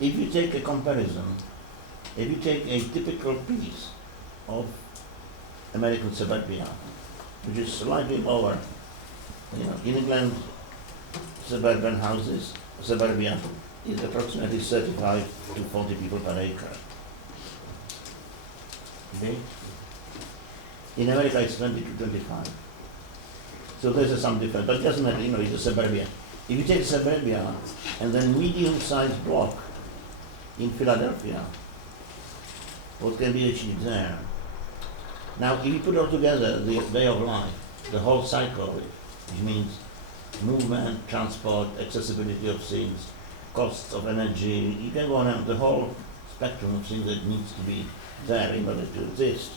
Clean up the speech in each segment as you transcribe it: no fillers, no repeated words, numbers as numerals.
if you take a comparison, if you take a typical piece of American suburbia, which is slightly lower, in England, suburban houses, suburbia is approximately 35 to 40 people per acre. Okay? In America, it's 20 to 25. So there's some difference, but it doesn't matter, it's a suburbia. If you take suburbia and then medium-sized block in Philadelphia, what can be achieved there? Now, if you put all together the way of life, the whole cycle of it, which means movement, transport, accessibility of things, costs of energy, you can go on the whole spectrum of things that needs to be there in order to exist.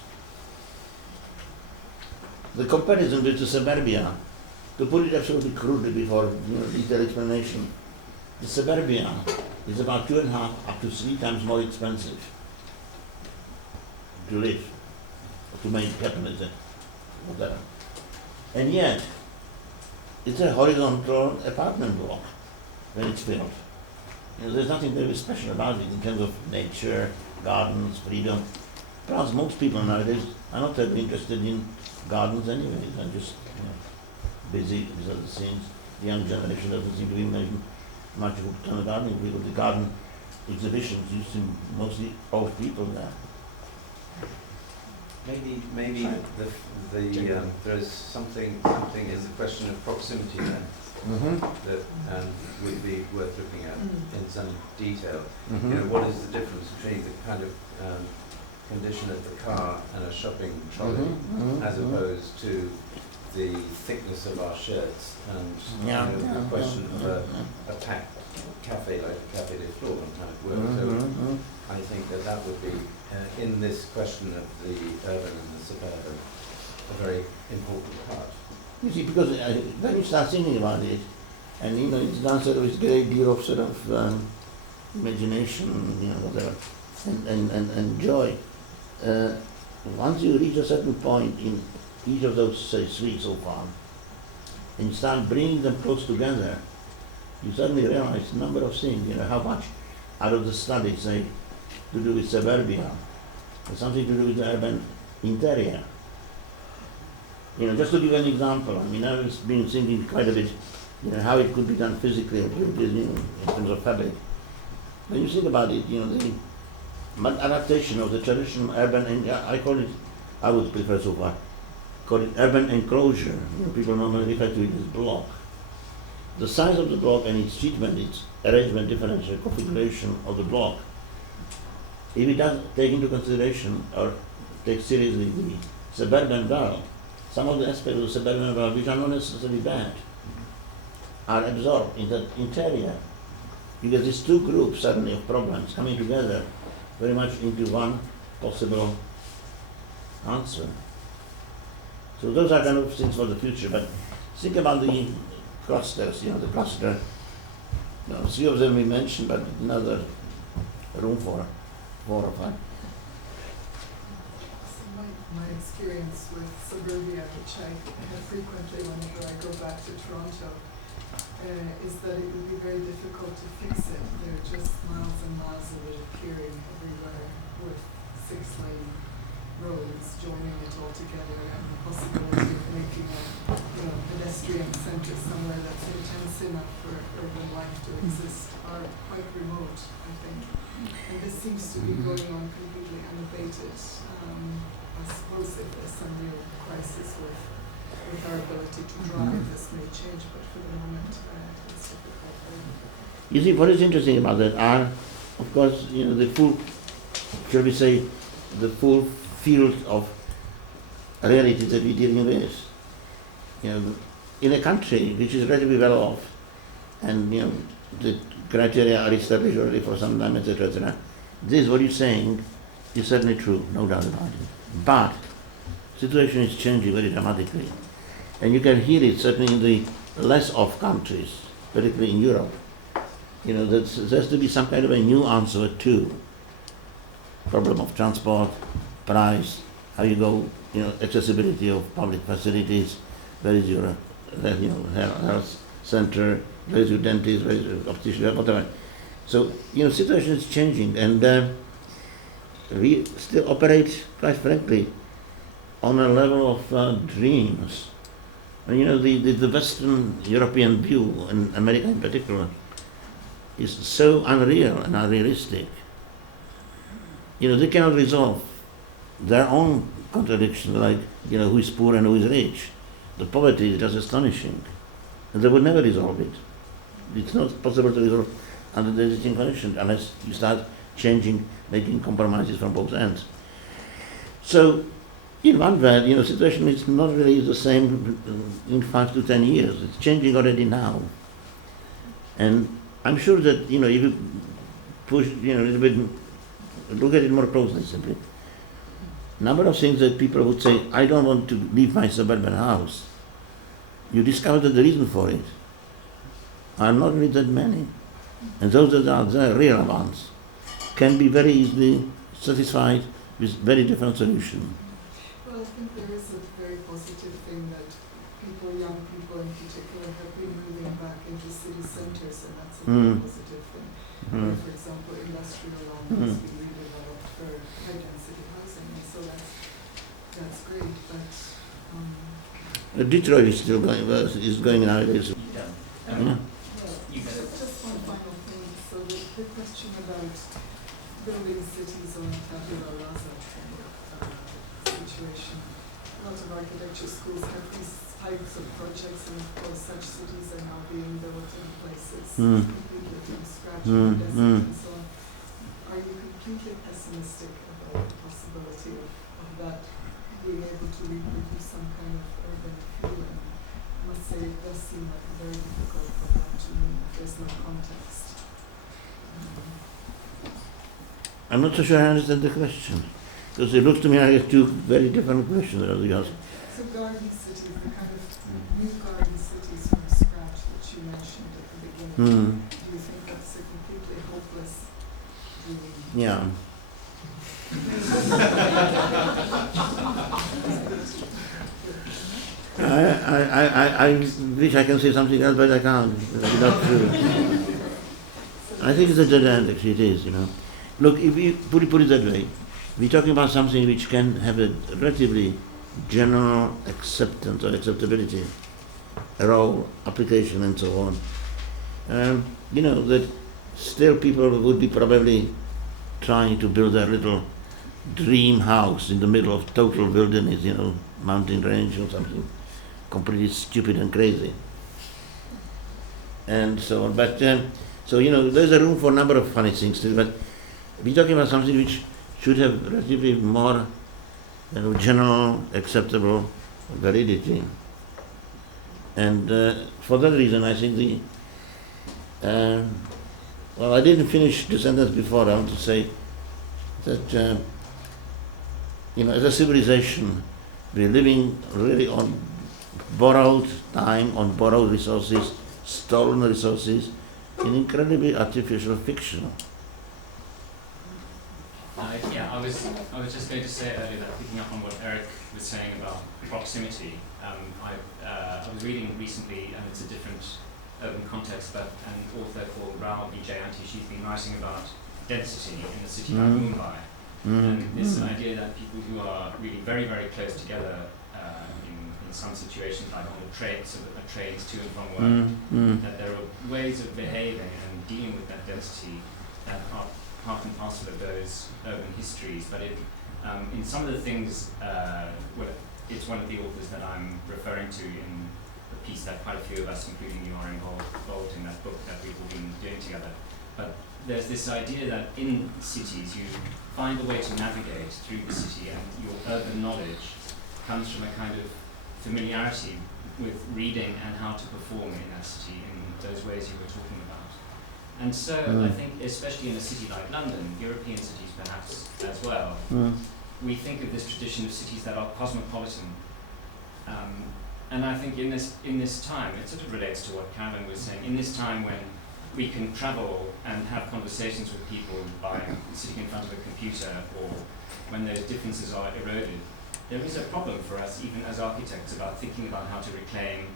The comparison with the suburbia, to put it absolutely crudely before detailed explanation, the suburbia is about 2.5 up to 3 times more expensive to live, to make happen, whatever. And yet, it's a horizontal apartment block when it's built. There's nothing very special about it in terms of nature, gardens, freedom. Plus, most people nowadays are not that interested in gardens anyway. They're just busy with other things. The young generation doesn't seem to be making much hooked on the gardening. People, the garden exhibitions, you see mostly old people there. Maybe there's something in the question of proximity then that would be worth looking at in some detail. What is the difference between the kind of condition of the car and a shopping trolley as opposed to the thickness of our shirts and the question of a packed cafe like a Café des Flores and how it works. So I think that would be in this question of the urban and the suburban a very important part. You see, because when you start thinking about it, and it's done sort of with a great deal of sort of imagination, whatever, and joy. Once you reach a certain point in each of those, say, 3 so far, and you start bringing them close together, you suddenly realize a number of things, how much out of the study, say, to do with suburbia, or something to do with the urban interior. Just to give an example, I've been thinking quite a bit, how it could be done physically, in terms of fabric. When you think about it, the adaptation of the traditional urban, and I would prefer so far, call it urban enclosure. People normally refer to it as block. The size of the block and its treatment, its arrangement, differential configuration of the block, if it does take into consideration or take seriously the suburban world, some of the aspects of the suburban world which are not necessarily bad are absorbed in the interior. Because these 2 groups suddenly of problems coming together very much into one possible answer. So those are kind of things for the future, but think about the clusters, the cluster, 3 of them we mentioned, but another room for 4 or 5. So my experience with suburbia, which I have frequently whenever I go back to Toronto, is that it would be very difficult to fix it. There are just miles and miles of it appearing everywhere with 6-lane roads joining it all together, and the possibility of making a pedestrian centre somewhere that's intense enough for urban life to exist are quite remote, I think. And this seems to be going on completely unabated. I suppose if there's some real crisis with our ability to drive, this may change, but for the moment, it's difficult. You see, what is interesting about that are, of course, the full, shall we say, the full field of realities that we're dealing with. In a country which is relatively well off, and the criteria are established already for some time, etc., etc. This, what you're saying, is certainly true, no doubt about it. But the situation is changing very dramatically, and you can hear it certainly in the less off countries, particularly in Europe. There has to be some kind of a new answer to problem of transport, price, how you go, accessibility of public facilities, where is your health center, where is your dentist, where is your optician, whatever. So, situation is changing, and we still operate, quite frankly, on a level of dreams. And the Western European view, and America in particular, is so unreal and unrealistic. They cannot resolve their own contradiction, like, who is poor and who is rich. The poverty is just astonishing. And they will never resolve it. It's not possible to resolve under the existing conditions unless you start changing, making compromises from both ends. So, in one word, situation is not really the same in 5 to 10 years. It's changing already now. And I'm sure that, if you push, a little bit, look at it more closely simply. Number of things that people would say, I don't want to leave my suburban house. You discover that the reason for it are not really that many. And those that are the real ones can be very easily satisfied with very different solutions. Well, I think there is a very positive thing that young people in particular, have been moving back into city centres, and that's a very positive thing. For example, industrial land has been redeveloped for high-density housing, and so that's great. But Detroit is still going nowadays. Just one final thing. So the question about building cities on tabula rasa situation. A lot of architecture schools have these types of projects, and of course such cities are now being built in places completely from scratch, in the desert and so on. Are you completely pessimistic about the possibility of that being able to reproduce some kind of urban feeling? I must say it does seem like very difficult for that to me if there's no context. I'm not so sure I understand the question, because it looks to me like two very different questions that you ask. So garden cities, the kind of new garden cities from scratch that you mentioned at the beginning, do you think that's a completely hopeless dream? Yeah. I wish I can say something else, but I can't. It's not true. I think it's a dead end, actually it is, Look, if we put it that way, we're talking about something which can have a relatively general acceptance or acceptability, role, application and so on. That still people would be probably trying to build their little dream house in the middle of total wilderness, mountain range or something completely stupid and crazy. And so on. But, there's a room for a number of funny things too, but we're talking about something which should have relatively more general, acceptable validity. And for that reason, I think I didn't finish the sentence before. I want to say that, as a civilization, we're living really on borrowed time, on borrowed resources, stolen resources, in incredibly artificial fiction. I was just going to say earlier that, picking up on what Eric was saying about proximity, I was reading recently, and it's a different urban context, but an author called Rao Vijayanti, she's been writing about density in a city like Mumbai. And this idea that people who are really very, very close together in some situations, like on the trains to and from work, that there are ways of behaving and dealing with that density that are part and parcel of those urban histories. But in some of the things, it's one of the authors that I'm referring to in the piece that quite a few of us, including you, are involved in that book that we've all been doing together. But there's this idea that in cities you find a way to navigate through the city, and your urban knowledge comes from a kind of familiarity with reading and how to perform in that city in those ways you were talking about. And so I think, especially in a city like London, European cities perhaps as well, we think of this tradition of cities that are cosmopolitan. And I think in this time, it sort of relates to what Carolyn was saying, in this time when we can travel and have conversations with people by sitting in front of a computer, or when those differences are eroded, there is a problem for us, even as architects, about thinking about how to reclaim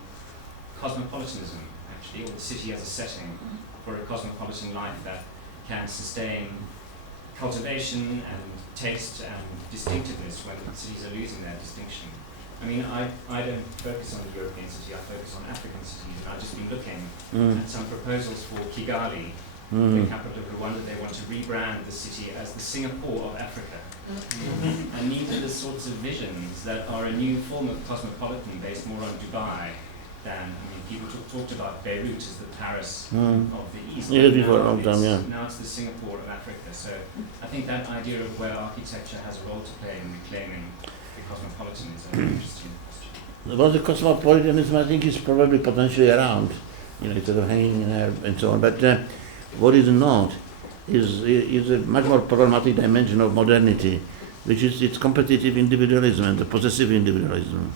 cosmopolitanism, actually, or the city as a setting for a cosmopolitan life that can sustain cultivation and taste and distinctiveness when cities are losing their distinction. I mean, I don't focus on the European city, I focus on African cities, and I've just been looking at some proposals for Kigali, the capital of Rwanda. They want to rebrand the city as the Singapore of Africa. And these are the sorts of visions that are a new form of cosmopolitan based more on Dubai than, I mean, people talked about Beirut as the Paris of the East. Yeah, but before a now long time, yeah. Now it's the Singapore of Africa. So I think that idea of where architecture has a role to play in reclaiming the cosmopolitan is an interesting question. Well, the cosmopolitanism, I think, is probably potentially around, instead of hanging in there and so on. But what is not is a much more problematic dimension of modernity, which is its competitive individualism and the possessive individualism.